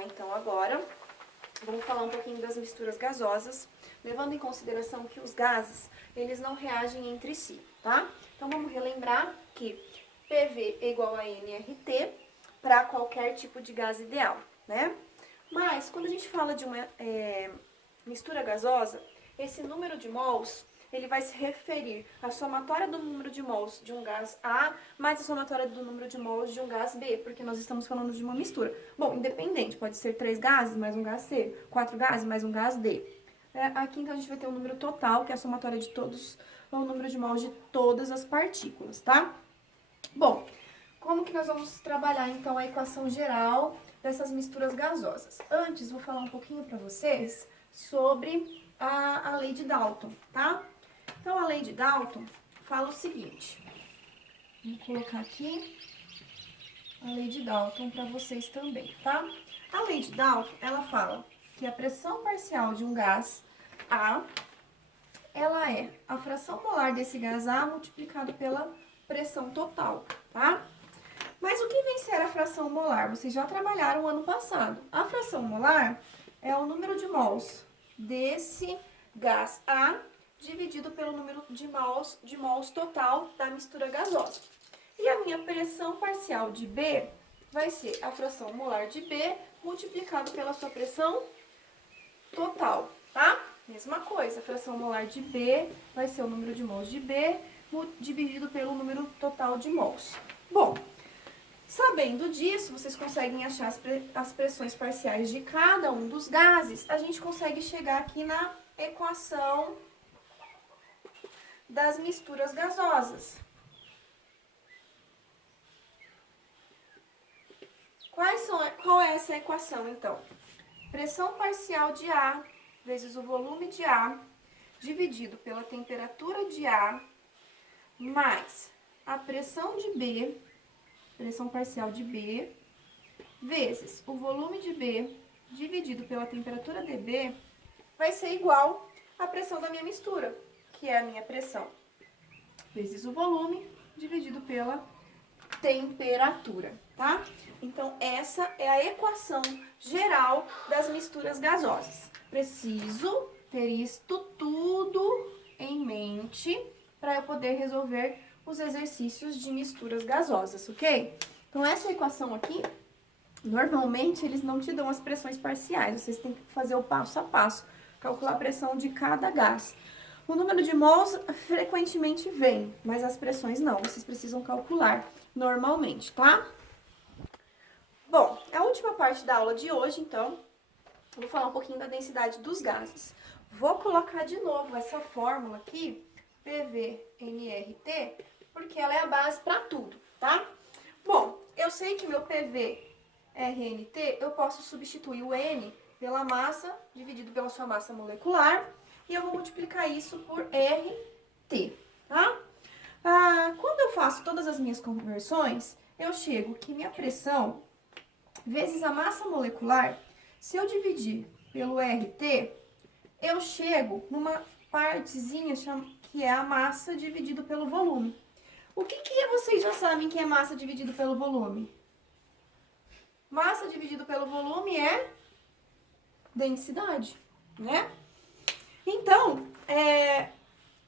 continuar, então, agora. Vamos falar um pouquinho das misturas gasosas, levando em consideração que os gases, eles não reagem entre si, tá? Então, vamos relembrar que PV é igual a nRT para qualquer tipo de gás ideal, né? Mas, quando a gente fala de uma mistura gasosa, esse número de mols, ele vai se referir à somatória do número de mols de um gás A mais a somatória do número de mols de um gás B, porque nós estamos falando de uma mistura. Bom, independente, pode ser 3 gases mais um gás C, 4 gases mais um gás D. Aqui, então, a gente vai ter um número total, que é a somatória de todos, o número de mols de todas as partículas, tá? Bom, como que nós vamos trabalhar, então, a equação geral dessas misturas gasosas? Antes, vou falar um pouquinho para vocês sobre a lei de Dalton, tá? Então, a lei de Dalton fala o seguinte. Vou colocar aqui a lei de Dalton para vocês também, tá? A lei de Dalton, ela fala que a pressão parcial de um gás A, ela é a fração molar desse gás A multiplicado pela pressão total, tá? Mas o que vem ser a fração molar? Vocês já trabalharam ano passado. A fração molar é o número de mols desse gás A dividido pelo número de mols total da mistura gasosa. E a minha pressão parcial de B vai ser a fração molar de B multiplicado pela sua pressão total, tá? Mesma coisa, a fração molar de B vai ser o número de mols de B dividido pelo número total de mols. Bom, sabendo disso, vocês conseguem achar as pressões parciais de cada um dos gases. A gente consegue chegar aqui na equação das misturas gasosas. Qual é essa equação, então? Pressão parcial de A vezes o volume de A dividido pela temperatura de A mais a pressão de B, pressão parcial de B, vezes o volume de B dividido pela temperatura de B vai ser igual à pressão da minha mistura, que é a minha pressão, vezes o volume dividido pela temperatura, tá? Então, essa é a equação geral das misturas gasosas. Preciso ter isto tudo em mente para eu poder resolver os exercícios de misturas gasosas, ok? Então, essa equação aqui, normalmente, eles não te dão as pressões parciais. Vocês têm que fazer o passo a passo, calcular a pressão de cada gás. O número de mols frequentemente vem, mas as pressões não. Vocês precisam calcular normalmente, tá? Bom, a última parte da aula de hoje, então, eu vou falar um pouquinho da densidade dos gases. Vou colocar de novo essa fórmula aqui, PV-nRT, porque ela é a base para tudo, tá? Bom, eu sei que meu PV-RNT, eu posso substituir o N pela massa dividido pela sua massa molecular, e eu vou multiplicar isso por RT, tá? Quando eu faço todas as minhas conversões, eu chego que minha pressão vezes a massa molecular, se eu dividir pelo RT, eu chego numa partezinha que é a massa dividido pelo volume. O que vocês já sabem que é massa dividido pelo volume? Massa dividido pelo volume é densidade, né? Então,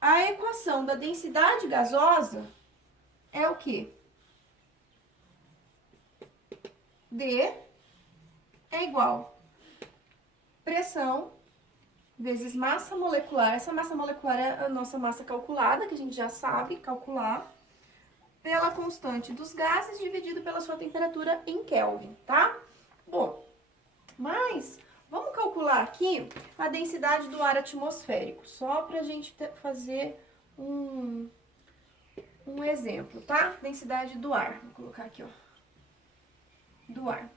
a equação da densidade gasosa é o quê? D é igual pressão vezes massa molecular. Essa massa molecular é a nossa massa calculada, que a gente já sabe calcular, pela constante dos gases dividido pela sua temperatura em Kelvin, tá? Bom, mas vamos calcular aqui a densidade do ar atmosférico, só pra gente fazer um exemplo, tá? Densidade do ar. Vou colocar aqui, ó. Do ar.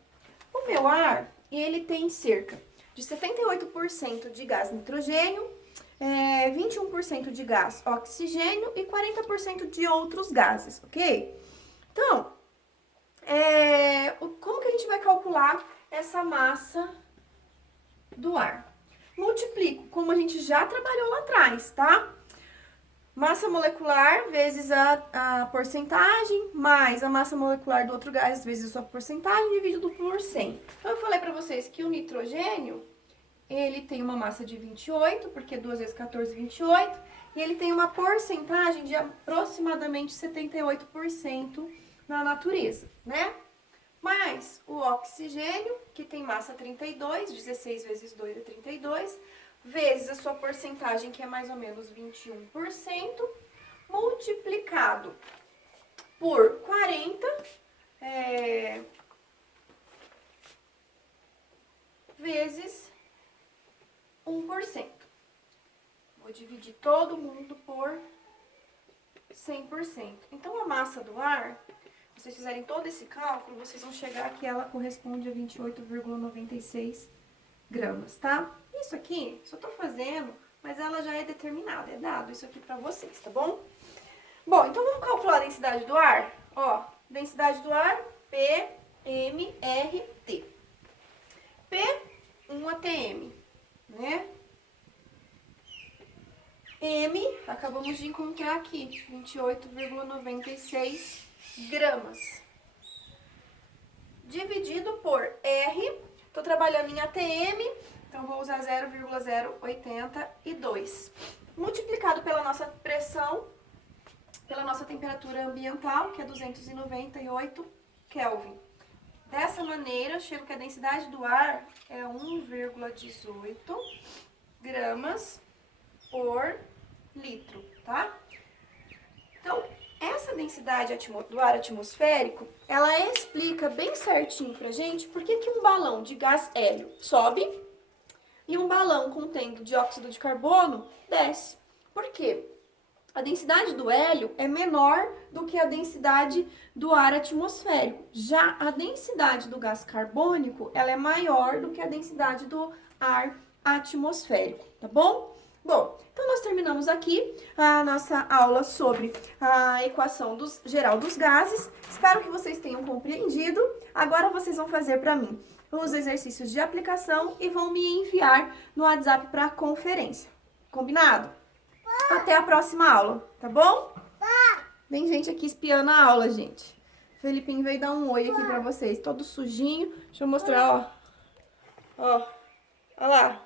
O meu ar, ele tem cerca de 78% de gás nitrogênio, 21% de gás oxigênio e 40% de outros gases, ok? Então, como que a gente vai calcular essa massa do ar? Multiplico, como a gente já trabalhou lá atrás, tá? Massa molecular vezes a porcentagem, mais a massa molecular do outro gás vezes a sua porcentagem, dividido por 100. Então, eu falei para vocês que o nitrogênio, ele tem uma massa de 28, porque 2 vezes 14, 28, e ele tem uma porcentagem de aproximadamente 78% na natureza, né? Mas o oxigênio, que tem massa 32, 16 vezes 2 é 32, vezes a sua porcentagem, que é mais ou menos 21%, multiplicado por 40, vezes 1%. Vou dividir todo mundo por 100%. Então, a massa do ar, se vocês fizerem todo esse cálculo, vocês vão chegar que ela corresponde a 28,96 gramas, tá? Isso aqui, só tô fazendo, mas ela já é determinada, é dado isso aqui pra vocês, tá bom? Bom, então vamos calcular a densidade do ar? Ó, densidade do ar, PMRT. P, 1 atm, né? M, acabamos de encontrar aqui, 28,96 gramas. Dividido por R, tô trabalhando em ATM, então vou usar 0,082. Multiplicado pela nossa pressão, pela nossa temperatura ambiental, que é 298 Kelvin. Dessa maneira, chego que a densidade do ar é 1,18 gramas por litro, tá? Então, essa densidade do ar atmosférico, ela explica bem certinho pra gente por que um balão de gás hélio sobe e um balão contendo dióxido de carbono desce. Por quê? A densidade do hélio é menor do que a densidade do ar atmosférico. Já a densidade do gás carbônico, ela é maior do que a densidade do ar atmosférico, tá bom? Bom, então nós terminamos aqui a nossa aula sobre a equação geral dos gases. Espero que vocês tenham compreendido. Agora vocês vão fazer para mim os exercícios de aplicação e vão me enviar no WhatsApp para a conferência. Combinado? Até a próxima aula, tá bom? Tem gente aqui espiando a aula, gente. Felipinho veio dar um oi aqui pra vocês, todo sujinho. Deixa eu mostrar, ó. Ó, ó lá.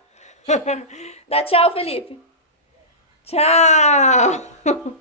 Dá tchau, Felipe. Tchau.